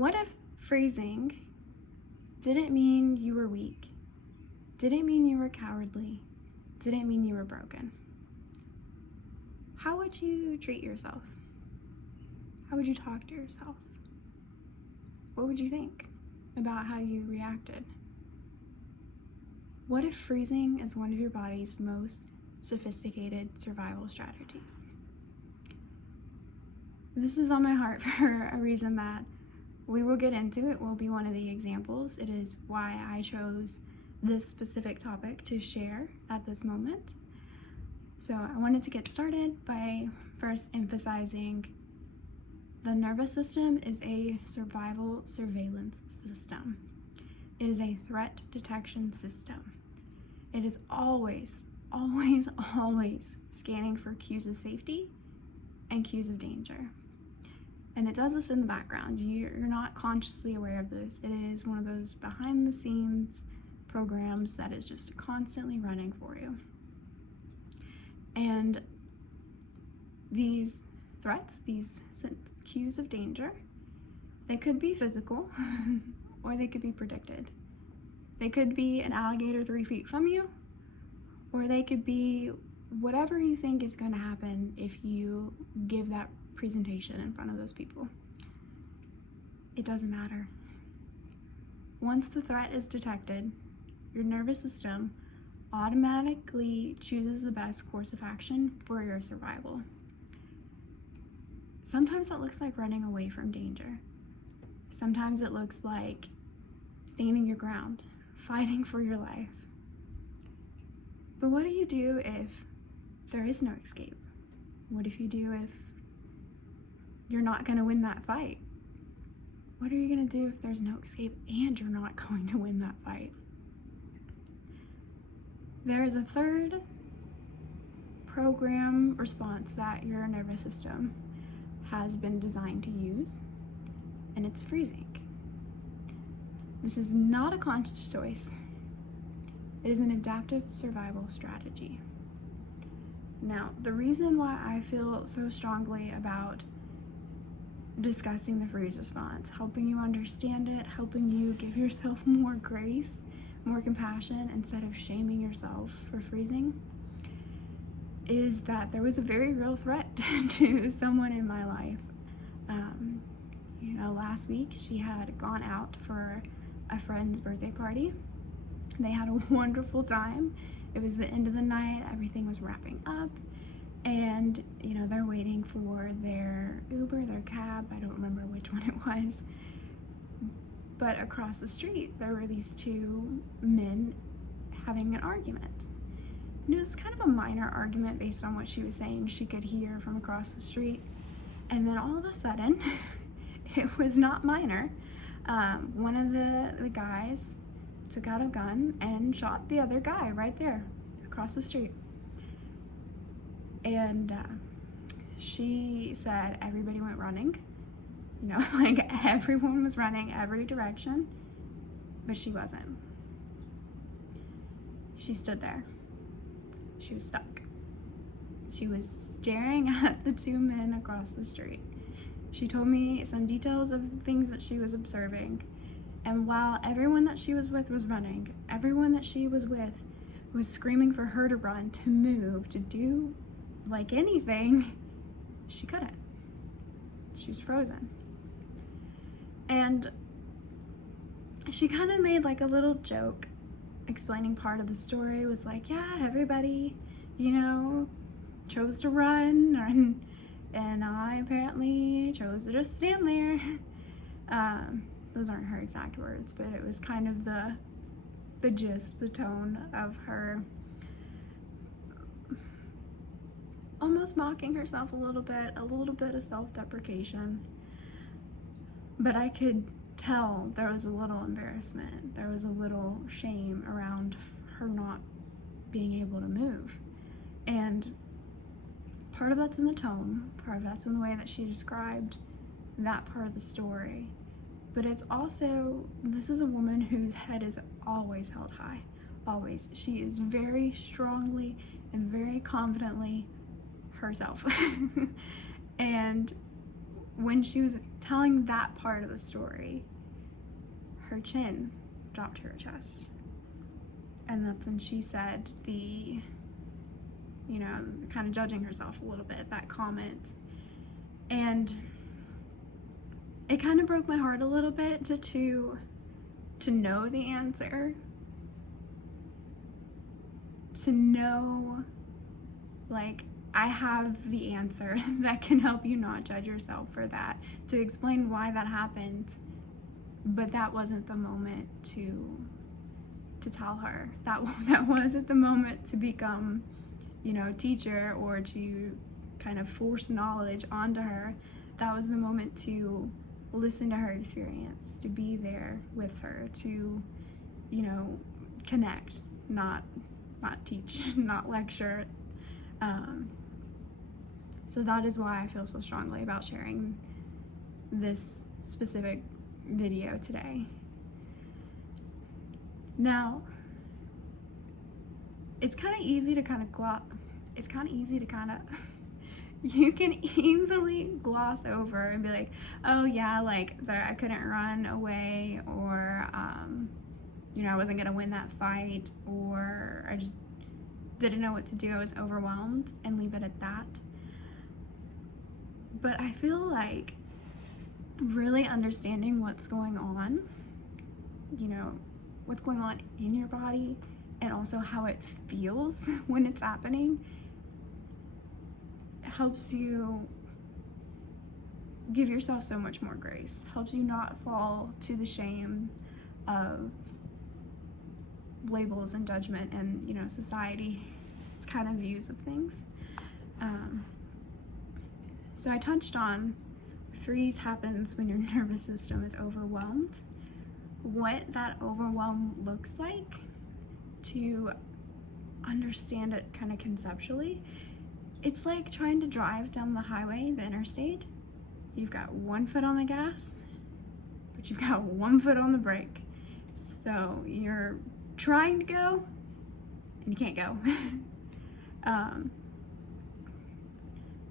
What if freezing didn't mean you were weak, didn't mean you were cowardly, didn't mean you were broken? How would you treat yourself? How would you talk to yourself? What would you think about how you reacted? What if freezing is one of your body's most sophisticated survival strategies? This is on my heart for a reason that we will get into. It will be one of the examples. It is why I chose this specific topic to share at this moment. So I wanted to get started by first emphasizing the nervous system is a survival surveillance system. It is a threat detection system. It is always scanning for cues of safety and cues of danger. And it does this in the background. You're not consciously aware of this. It is one of those behind the scenes programs that is just constantly running for you. And these threats, these cues of danger, they could be physical or they could be predicted. They could be an alligator 3 feet from you, or they could be whatever you think is going to happen if you give that presentation in front of those people. It doesn't matter. Once the threat is detected, your nervous system automatically chooses the best course of action for your survival. Sometimes that looks like running away from danger. Sometimes it looks like standing your ground, fighting for your life. But what do you do if there is no escape? What if you do if you're not going to win that fight? What are you going to do if there's no escape and you're not going to win that fight? There is a third program response that your nervous system has been designed to use, and it's freezing. This is not a conscious choice. It is an adaptive survival strategy. Now, the reason why I feel so strongly about discussing the freeze response, helping you understand it, helping you give yourself more grace, more compassion, instead of shaming yourself for freezing, is that there was a very real threat to someone in my life. Last week she had gone out for a friend's birthday party. They had a wonderful time. It was the end of the night, everything was wrapping up, and they're waiting for their Uber, their cab, I don't remember which one it was, but across the street there were these two men having an argument. And it was kind of a minor argument based on what she was saying. She could hear from across the street, and then all of a sudden it was not minor. One of the guys took out a gun and shot the other guy right there across the street. And she said everybody went running, like everyone was running every direction, but she wasn't. She stood there. She was stuck. She was staring at the two men across the street. She told me some details of the things that she was observing. And while everyone that she was with was running, everyone that she was with was screaming for her to run, to move, to do like anything, she couldn't. She was frozen. And she kind of made like a little joke explaining part of the story. Was like, yeah, everybody, chose to run, and I apparently chose to just stand there. Those aren't her exact words, but it was kind of the gist, the tone of her almost mocking herself a little bit of self-deprecation. But I could tell there was a little embarrassment, there was a little shame around her not being able to move. And part of that's in the tone, part of that's in the way that she described that part of the story. But it's also, this is a woman whose head is always held high, always. She is very strongly and very confidently herself. And when she was telling that part of the story, her chin dropped to her chest. And that's when she said kind of judging herself a little bit, that comment. And it kind of broke my heart a little bit to know the answer. To know, like, I have the answer that can help you not judge yourself for that, to explain why that happened. But that wasn't the moment to tell her. That wasn't the moment to become, a teacher or to kind of force knowledge onto her. That was the moment to listen to her experience, to be there with her, to, connect, not teach, not lecture. So that is why I feel so strongly about sharing this specific video today. Now, it's kind of easy to you can easily gloss over and be like, oh yeah, like I couldn't run away, or I wasn't gonna win that fight, or I just didn't know what to do, I was overwhelmed, and leave it at that. But I feel like really understanding what's going on, what's going on in your body, and also how it feels when it's happening, helps you give yourself so much more grace, helps you not fall to the shame of labels and judgment and, society's kind of views of things. So I touched on freeze happens when your nervous system is overwhelmed. What that overwhelm looks like, to understand it kind of conceptually, it's like trying to drive down the highway, the interstate. You've got one foot on the gas, but you've got one foot on the brake. So you're trying to go, and you can't go.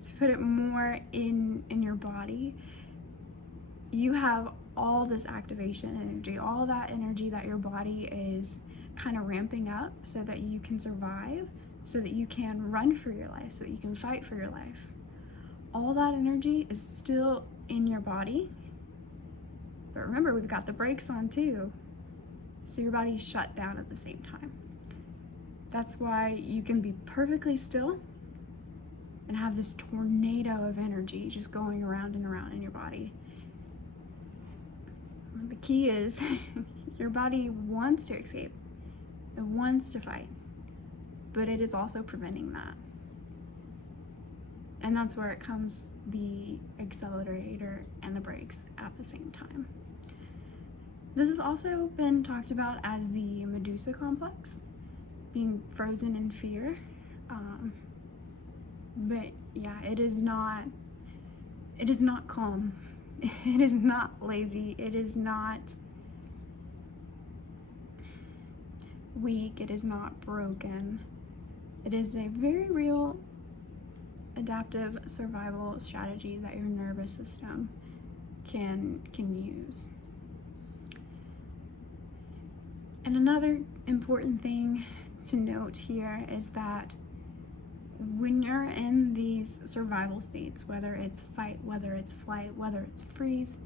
To put it more in your body, you have all this activation energy, all that energy that your body is kind of ramping up so that you can survive, so that you can run for your life, so that you can fight for your life. All that energy is still in your body. But remember, we've got the brakes on too. So your body's shut down at the same time. That's why you can be perfectly still and have this tornado of energy just going around and around in your body. The key is your body wants to escape. It wants to fight, but it is also preventing that. And that's where it comes the accelerator and the brakes at the same time. This has also been talked about as the Medusa complex, being frozen in fear. But yeah, it is not calm. It is not lazy. It is not weak. It is not broken. It is a very real adaptive survival strategy that your nervous system can use. And another important thing to note here is that when you're in these survival states, whether it's fight, whether it's flight, whether it's freeze,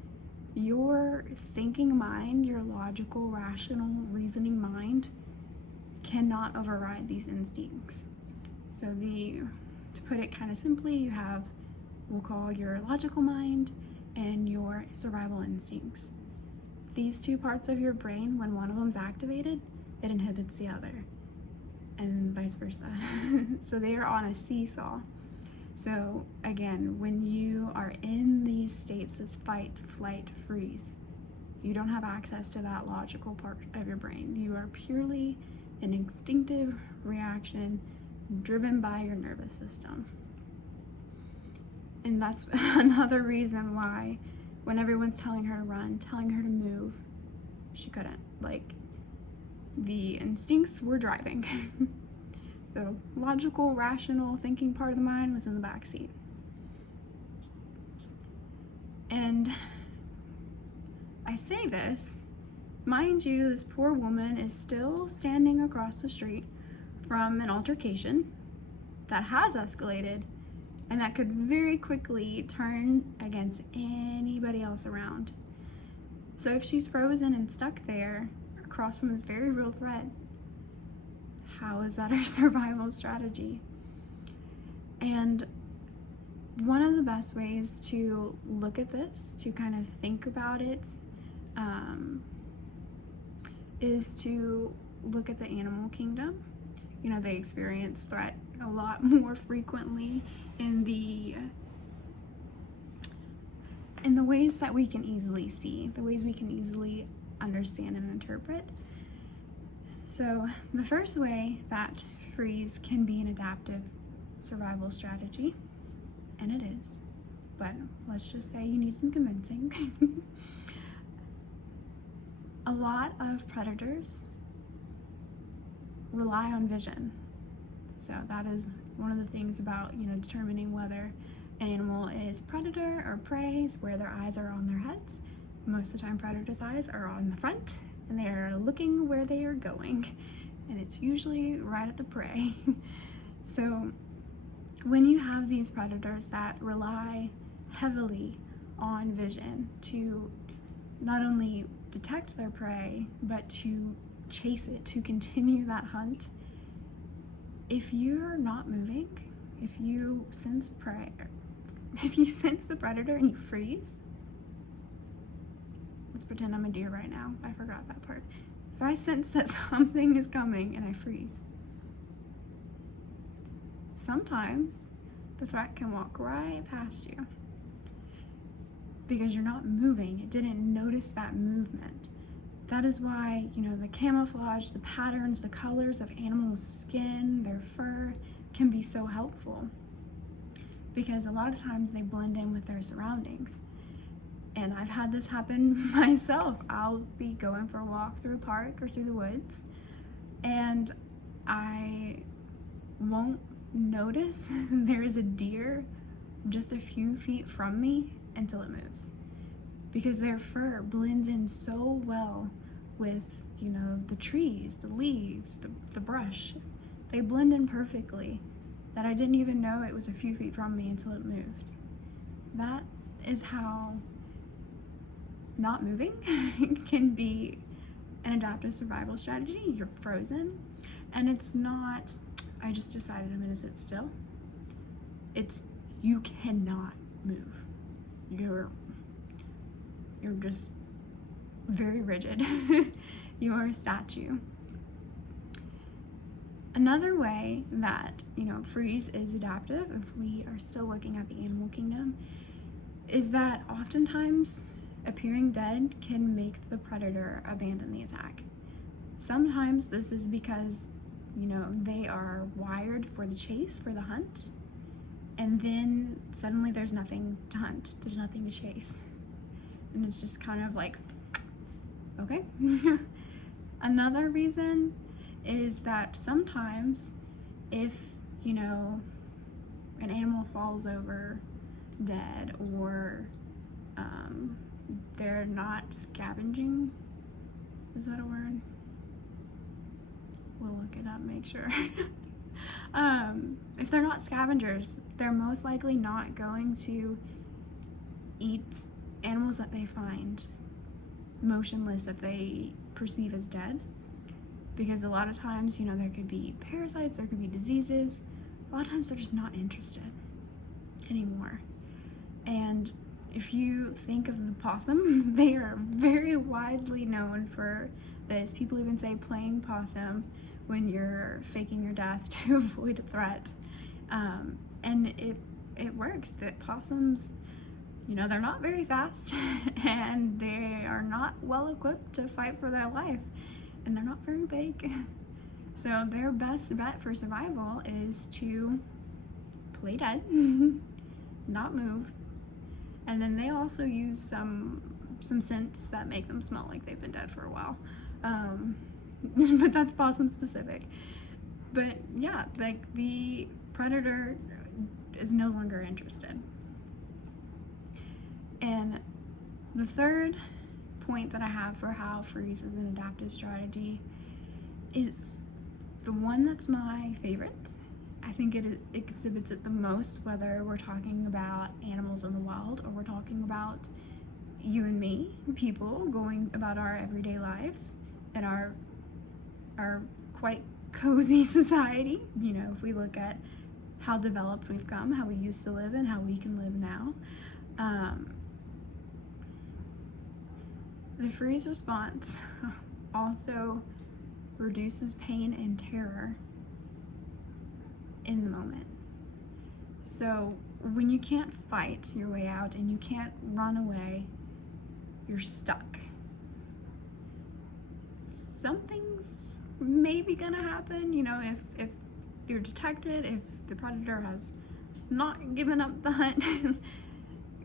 your thinking mind, your logical, rational, reasoning mind cannot override these instincts. So to put it kind of simply, you have, we'll call your logical mind and your survival instincts. These two parts of your brain, when one of them's activated, it inhibits the other, and vice versa. So they are on a seesaw. So again, when you are in these states, this fight, flight, freeze, you don't have access to that logical part of your brain. You are purely an instinctive reaction driven by your nervous system. And that's another reason why when everyone's telling her to run, telling her to move, she couldn't. Like, the instincts were driving. The logical, rational, thinking part of the mind was in the back seat. And I say this, mind you, this poor woman is still standing across the street from an altercation that has escalated and that could very quickly turn against anybody else around. So if she's frozen and stuck there across from this very real threat, how is that her survival strategy? And one of the best ways to look at this, to kind of think about it, is to look at the animal kingdom. You know, they experience threat a lot more frequently in the ways that we can easily see, the ways we can easily understand and interpret. So the first way that freeze can be an adaptive survival strategy, and it is, but let's just say you need some convincing. A lot of predators rely on vision. So that is one of the things about, determining whether an animal is predator or prey, is where their eyes are on their heads. Most of the time predators' eyes are on the front and they are looking where they are going, and it's usually right at the prey. So when you have these predators that rely heavily on vision to not only detect their prey, but to chase it, to continue that hunt, if you're not moving, if you sense prey, if you sense the predator and you freeze, let's pretend I'm a deer right now, I forgot that part. If I sense that something is coming and I freeze, sometimes the threat can walk right past you because you're not moving. It didn't notice that movement. That is why, the camouflage, the patterns, the colors of animals' skin, their fur can be so helpful, because a lot of times they blend in with their surroundings. And I've had this happen myself. I'll be going for a walk through a park or through the woods, and I won't notice there is a deer just a few feet from me until it moves, because their fur blends in so well with, the trees, the leaves, the brush. They blend in perfectly that I didn't even know it was a few feet from me until it moved. That is how not moving can be an adaptive survival strategy. You're frozen, and it's not, I just decided I'm gonna sit still. It's, you cannot move. You're just very rigid. You are a statue. Another way that, freeze is adaptive, if we are still looking at the animal kingdom, is that oftentimes appearing dead can make the predator abandon the attack. Sometimes this is because, they are wired for the chase, for the hunt, and then suddenly there's nothing to hunt, there's nothing to chase. And it's just kind of like, okay. Another reason is that sometimes if, an animal falls over dead, or they're not scavenging, is that a word? We'll look it up, make sure. If they're not scavengers, they're most likely not going to eat animals that they find motionless, that they perceive as dead, because a lot of times, there could be parasites, there could be diseases. A lot of times they're just not interested anymore. And if you think of the possum, they are very widely known for this. People even say playing possum when you're faking your death to avoid a threat. And it works. That possums, they're not very fast and they are not well equipped to fight for their life, and they're not very big. So their best bet for survival is to play dead, not move. And then they also use some scents that make them smell like they've been dead for a while. But that's possum specific. But yeah, like the predator is no longer interested. And the third point that I have for how freeze is an adaptive strategy is the one that's my favorite. I think it exhibits it the most, whether we're talking about animals in the wild or we're talking about you and me, people going about our everyday lives and our quite cozy society. You know, if we look at how developed we've come, how we used to live and how we can live now. The freeze response also reduces pain and terror in the moment. So when you can't fight your way out and you can't run away, you're stuck. Something's maybe gonna happen, you know, if you're detected, if the predator has not given up the hunt,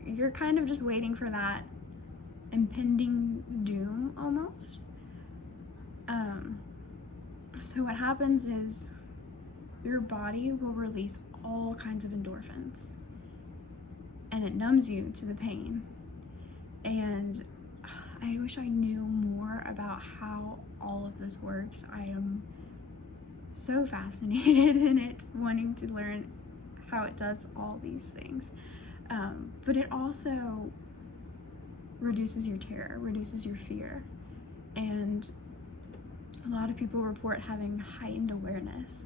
you're kind of just waiting for that impending doom almost. So what happens is your body will release all kinds of endorphins and it numbs you to the pain. And I wish I knew more about how all of this works. I am so fascinated in it, wanting to learn how it does all these things. But it also reduces your terror, reduces your fear. And a lot of people report having heightened awareness.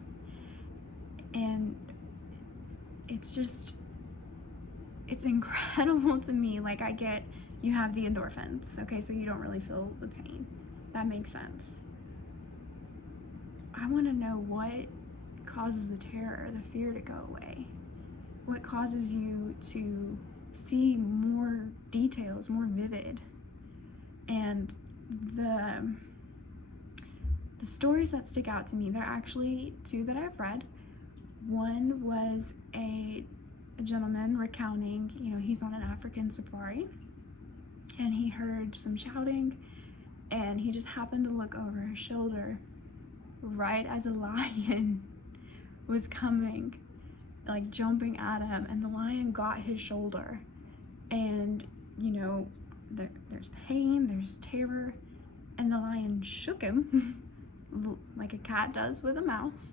And it's incredible to me. Like, you have the endorphins, okay, so you don't really feel the pain. That makes sense. I want to know what causes the terror, the fear to go away. What causes you to see more details, more vivid. And the stories that stick out to me, there are actually two that I've read. One was a gentleman recounting, you know, he's on an African safari and he heard some shouting and he just happened to look over his shoulder right as a lion was coming, like jumping at him, and the lion got his shoulder. And, you know, there's pain, there's terror, and the lion shook him like a cat does with a mouse.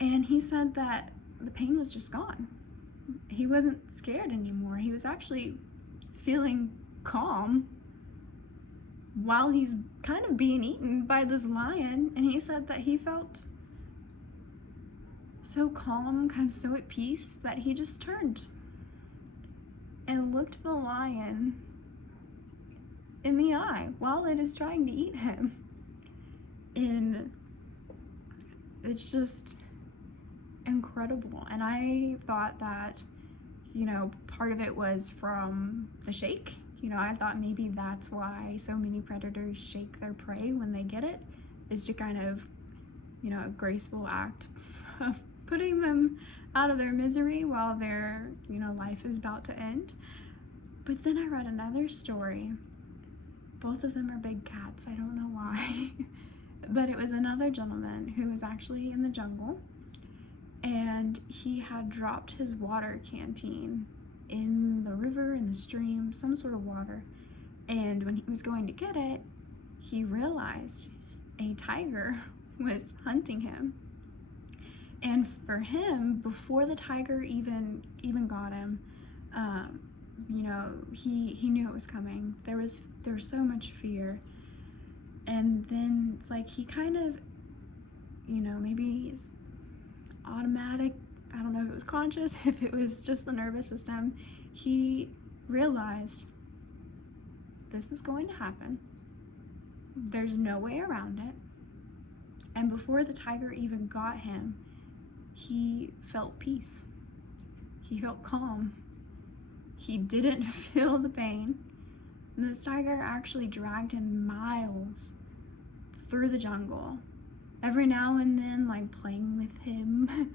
And he said that the pain was just gone. He wasn't scared anymore. He was actually feeling calm while he's kind of being eaten by this lion. And he said that he felt so calm, kind of so at peace, that he just turned and looked the lion in the eye while it is trying to eat him. And it's just incredible. And I thought that, you know, part of it was from the shake. You know, I thought maybe that's why so many predators shake their prey when they get it, is to kind of, you know, a graceful act of putting them out of their misery while their, you know, life is about to end. But then I read another story. Both of them are big cats. I don't know why. But it was another gentleman who was actually in the jungle, and he had dropped his water canteen in the river, in the stream, some sort of water. And when he was going to get it, he realized a tiger was hunting him. And for him, before the tiger even got him, you know, he knew it was coming. There was so much fear. And then it's like he kind of, you know, maybe it's automatic, I don't know if it was conscious, if it was just the nervous system, he realized this is going to happen. There's no way around it. And before the tiger even got him, he felt peace. He felt calm. He didn't feel the pain. And this tiger actually dragged him miles through the jungle, every now and then, like playing with him,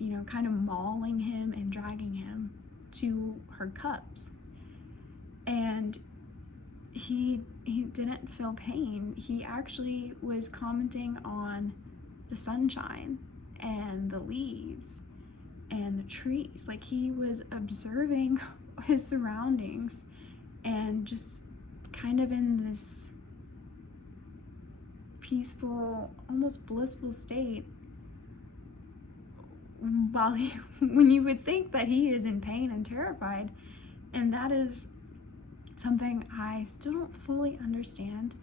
you know, kind of mauling him and dragging him to her cubs. And he didn't feel pain. He actually was commenting on the sunshine and the leaves and the trees. Like, he was observing his surroundings and just kind of in this peaceful, almost blissful state, while when you would think that he is in pain and terrified. And that is something I still don't fully understand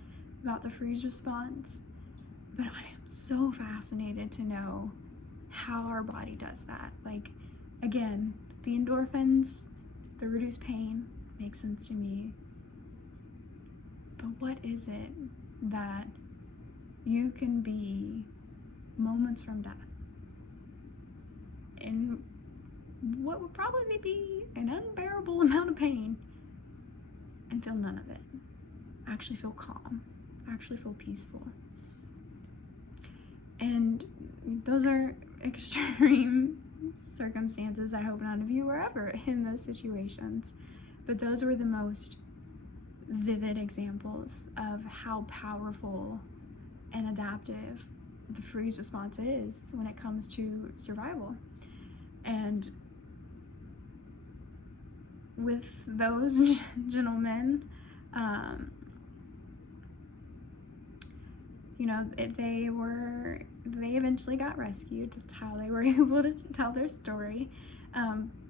about the freeze response, but I am so fascinated to know how our body does that. Like, again, the endorphins, the reduced pain, makes sense to me. But what is it that you can be moments from death in what would probably be an unbearable amount of pain and feel none of it? Actually feel calm, actually feel peaceful. And those are extreme circumstances. I hope none of you were ever in those situations, but those were the most vivid examples of how powerful and adaptive the freeze response is when it comes to survival. And with those gentlemen, you know, they eventually got rescued. That's how they were able to tell their story.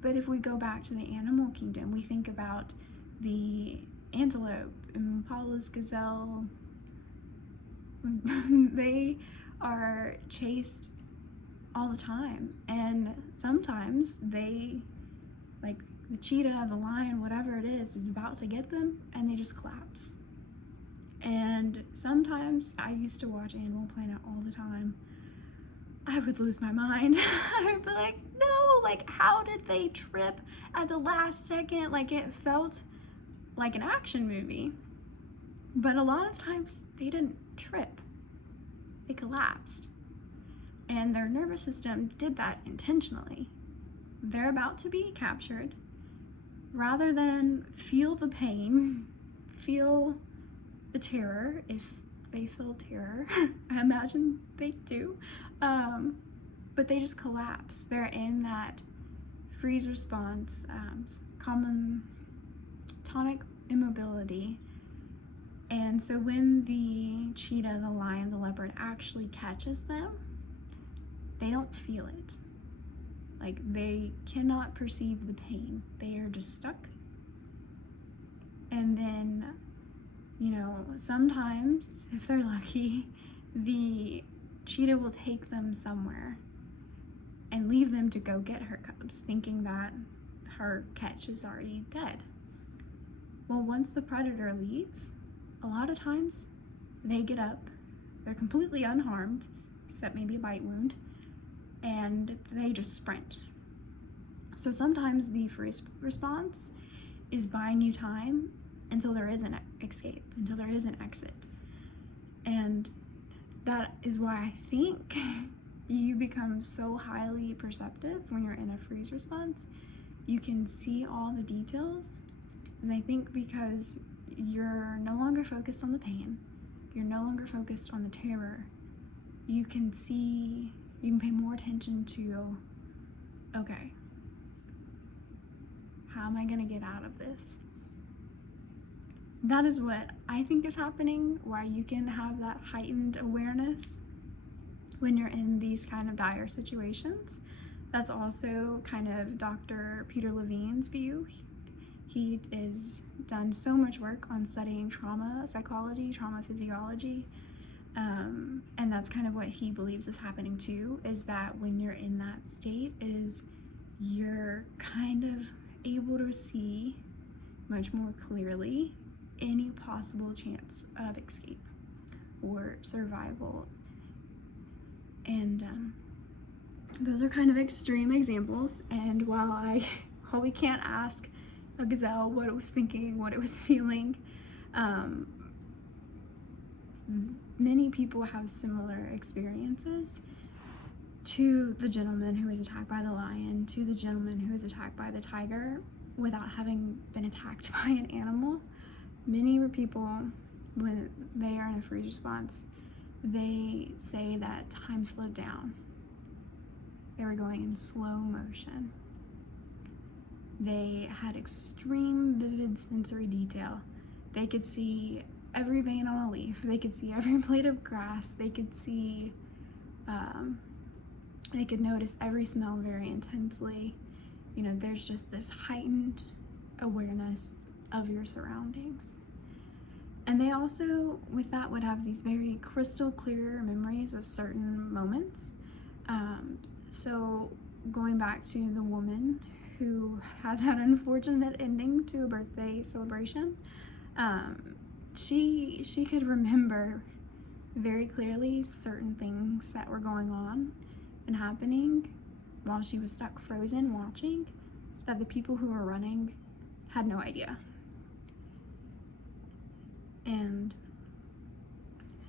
But if we go back to the animal kingdom, we think about the antelope, impalas, gazelle. They are chased all the time, and sometimes they, like the cheetah, the lion, whatever it is about to get them, and they just collapse. And sometimes, I used to watch Animal Planet all the time, I would lose my mind. I would be like, no, like, how did they trip at the last second? Like, it felt like an action movie. But a lot of times, they didn't trip. They collapsed. And their nervous system did that intentionally. They're about to be captured. Rather than feel the pain, feel the terror, if they feel terror, I imagine they do, but they just collapse. They're in that freeze response, common tonic immobility. And so when the cheetah, the lion, the leopard actually catches them, they don't feel it. Like, they cannot perceive the pain. They are just stuck. And then, you know, sometimes, if they're lucky, the cheetah will take them somewhere and leave them to go get her cubs, thinking that her catch is already dead. Well, once the predator leaves, a lot of times they get up, they're completely unharmed, except maybe a bite wound, and they just sprint. So sometimes the freeze response is buying you time until there is an escape, until there is an exit. And that is why I think you become so highly perceptive when you're in a freeze response. You can see all the details, and I think because you're no longer focused on the pain, you're no longer focused on the terror, you can pay more attention to, okay, how am I gonna get out of this? That is what I think is happening, why you can have that heightened awareness when you're in these kind of dire situations. That's also kind of Dr. Peter Levine's view. He has done so much work on studying trauma psychology, trauma physiology, and that's kind of what he believes is happening too, is that when you're in that state, is you're kind of able to see much more clearly any possible chance of escape or survival. And those are kind of extreme examples, and while we can't ask a gazelle what it was thinking, what it was feeling, many people have similar experiences to the gentleman who was attacked by the lion, to the gentleman who was attacked by the tiger without having been attacked by an animal. Many people, when they are in a freeze response, they say that time slowed down. They were going in slow motion. They had extreme vivid sensory detail. They could see every vein on a leaf. They could see every blade of grass. They could see, they could notice every smell very intensely. You know, there's just this heightened awareness of your surroundings. And they also, with that, would have these very crystal clear memories of certain moments. So going back to the woman who had that unfortunate ending to a birthday celebration, she could remember very clearly certain things that were going on and happening while she was stuck frozen watching, that the people who were running had no idea. And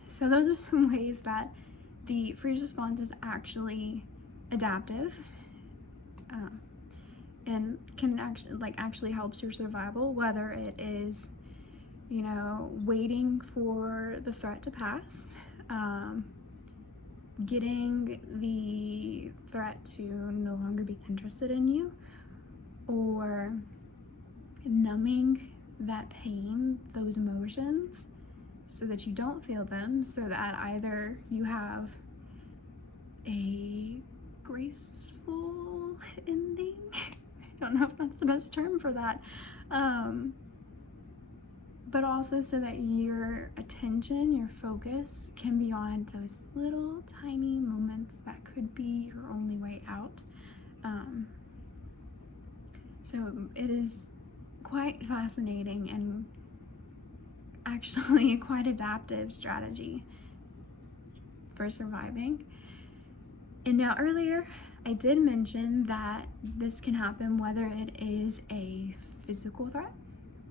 so those are some ways that the freeze response is actually adaptive, and can actually helps your survival, whether it is, you know, waiting for the threat to pass, getting the threat to no longer be interested in you, or numbing that pain, those emotions, so that you don't feel them, so that either you have a graceful ending, I don't know if that's the best term for that, but also so that your attention, your focus can be on those little tiny moments that could be your only way out. So it is quite fascinating and actually a quite adaptive strategy for surviving. And now earlier I did mention that this can happen whether it is a physical threat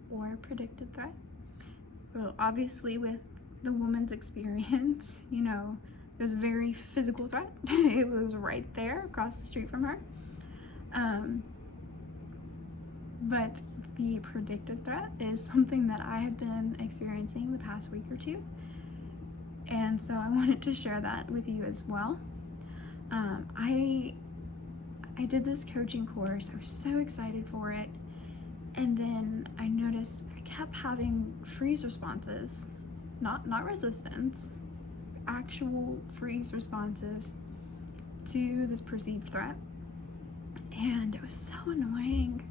or a predicted threat. Well, obviously with the woman's experience, you know, it was a very physical threat. It was right there across the street from her. But the predicted threat is something that I have been experiencing the past week or two. And so I wanted to share that with you as well. I did this coaching course. I was so excited for it. And then I noticed I kept having freeze responses, not resistance, actual freeze responses to this perceived threat. And it was so annoying.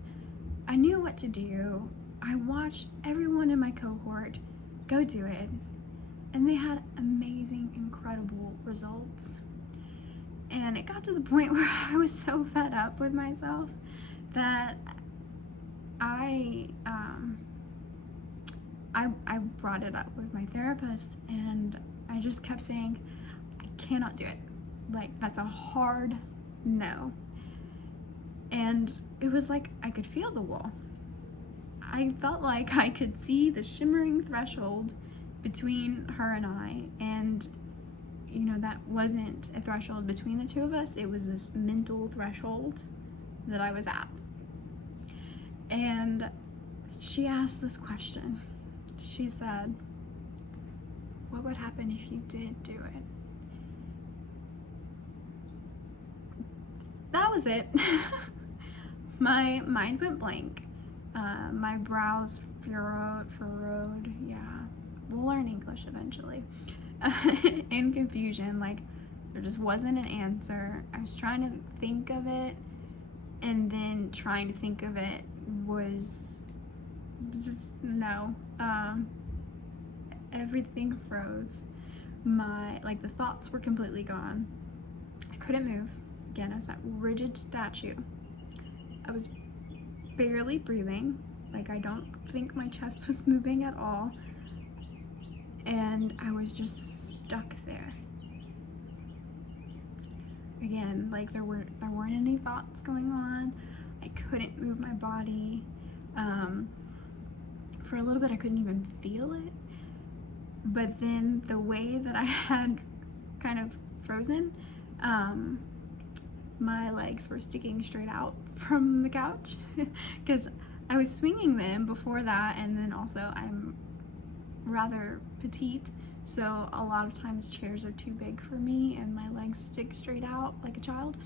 I knew what to do. I watched everyone in my cohort go do it, and they had amazing, incredible results. And it got to the point where I was so fed up with myself that I brought it up with my therapist, and I just kept saying, I cannot do it. Like, that's a hard no. And it was like I could feel the wall. I felt like I could see the shimmering threshold between her and I, and you know, that wasn't a threshold between the two of us, it was this mental threshold that I was at. And she asked this question. She said, what would happen if you did do it? That was it. My mind went blank. My brows furrowed, yeah. We'll learn English eventually. In confusion, like there just wasn't an answer. I was trying to think of it, and then trying to think of it was just no. Everything froze. The thoughts were completely gone. I couldn't move. Again, I was that rigid statue. I was barely breathing. Like, I don't think my chest was moving at all. And I was just stuck there. Again, like there weren't any thoughts going on. I couldn't move my body. For a little bit I couldn't even feel it. But then the way that I had kind of frozen, my legs were sticking straight out from the couch because I was swinging them before that, and then also I'm rather petite, so a lot of times chairs are too big for me and my legs stick straight out like a child.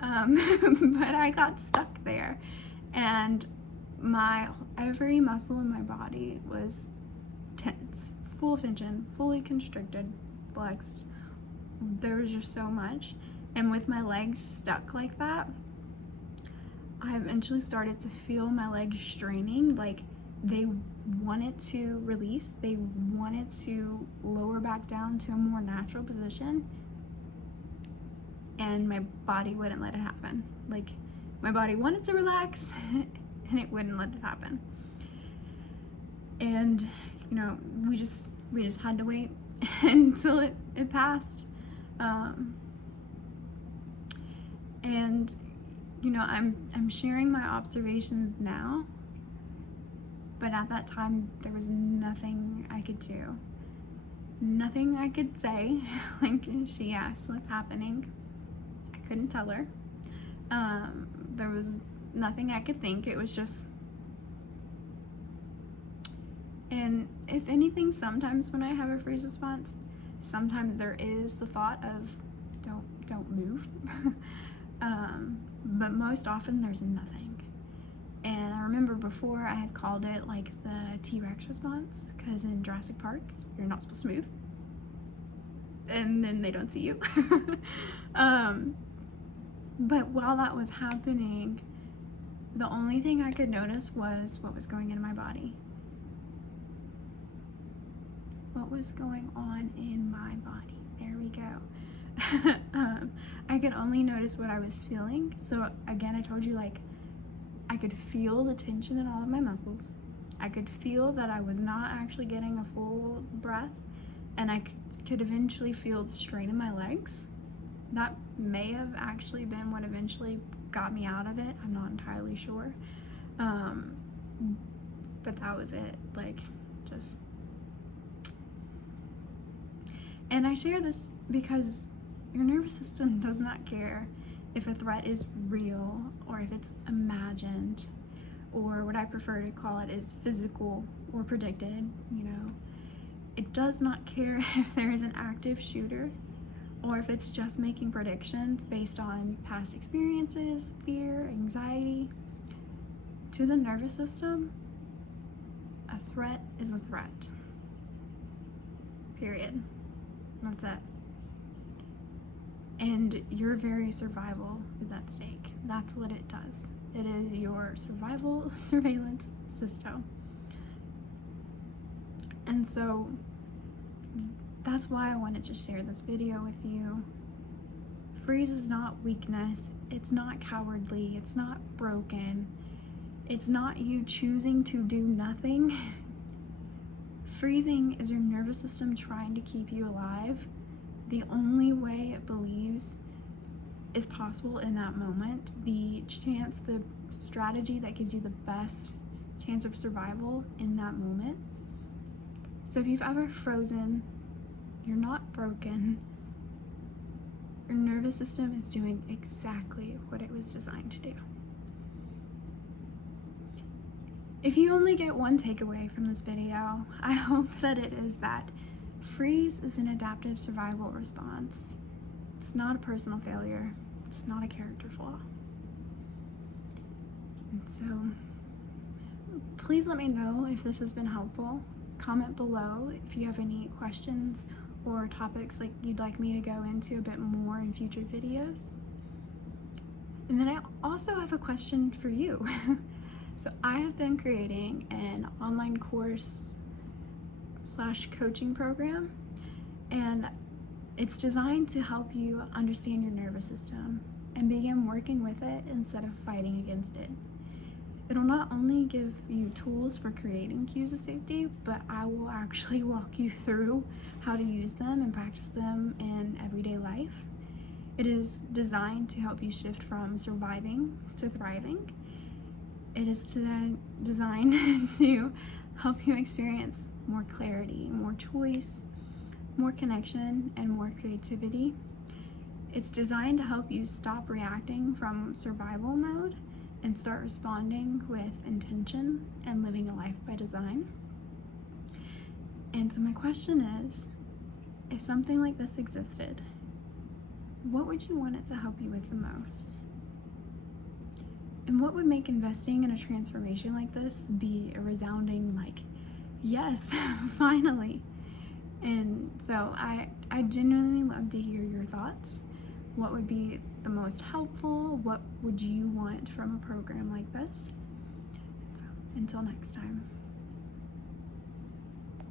But I got stuck there, and every muscle in my body was tense, full of tension, fully constricted, flexed. There was just so much. And with my legs stuck like that, I eventually started to feel my legs straining, like they wanted to release, they wanted to lower back down to a more natural position, and my body wouldn't let it happen. Like, my body wanted to relax and it wouldn't let it happen. And you know, we just had to wait until it passed. And you know, I'm sharing my observations now, but at that time there was nothing I could do, nothing I could say. Like, she asked what's happening, I couldn't tell her. There was nothing I could think. It was just, and if anything, sometimes when I have a freeze response, sometimes there is the thought of don't move. But most often there's nothing. And I remember before I had called it like the T-Rex response, because in Jurassic Park you're not supposed to move and then they don't see you. But while that was happening, the only thing I could notice was what was going in my body. What was going on in my body? There we go. I could only notice what I was feeling. So again, I told you, like, I could feel the tension in all of my muscles. I could feel that I was not actually getting a full breath, and I could eventually feel the strain in my legs. That may have actually been what eventually got me out of it. I'm not entirely sure. But that was it. Like, just... And I share this because your nervous system does not care if a threat is real or if it's imagined, or what I prefer to call it is physical or predicted. You know, it does not care if there is an active shooter or if it's just making predictions based on past experiences, fear, anxiety. To the nervous system, a threat is a threat. Period. That's it. And your very survival is at stake. That's what it does. It is your survival surveillance system. And so that's why I wanted to share this video with you. Freeze is not weakness. It's not cowardly. It's not broken. It's not you choosing to do nothing. Freezing is your nervous system trying to keep you alive. The only way it believes is possible in that moment. The strategy that gives you the best chance of survival in that moment. So if you've ever frozen, you're not broken. Your nervous system is doing exactly what it was designed to do. If you only get one takeaway from this video, I hope that it is that freeze is an adaptive survival response. It's not a personal failure. It's not a character flaw. And so, please let me know if this has been helpful. Comment below if you have any questions or topics like you'd like me to go into a bit more in future videos. And then I also have a question for you. So I have been creating an online course / coaching program, and it's designed to help you understand your nervous system and begin working with it instead of fighting against it. It'll not only give you tools for creating cues of safety, but I will actually walk you through how to use them and practice them in everyday life. It is designed to help you shift from surviving to thriving. It is designed to help you experience more clarity, more choice, more connection, and more creativity. It's designed to help you stop reacting from survival mode and start responding with intention and living a life by design. And so my question is, if something like this existed, what would you want it to help you with the most? And what would make investing in a transformation like this be a resounding, like, yes, finally? And so I genuinely love to hear your thoughts. What would be the most helpful? What would you want from a program like this? So until next time.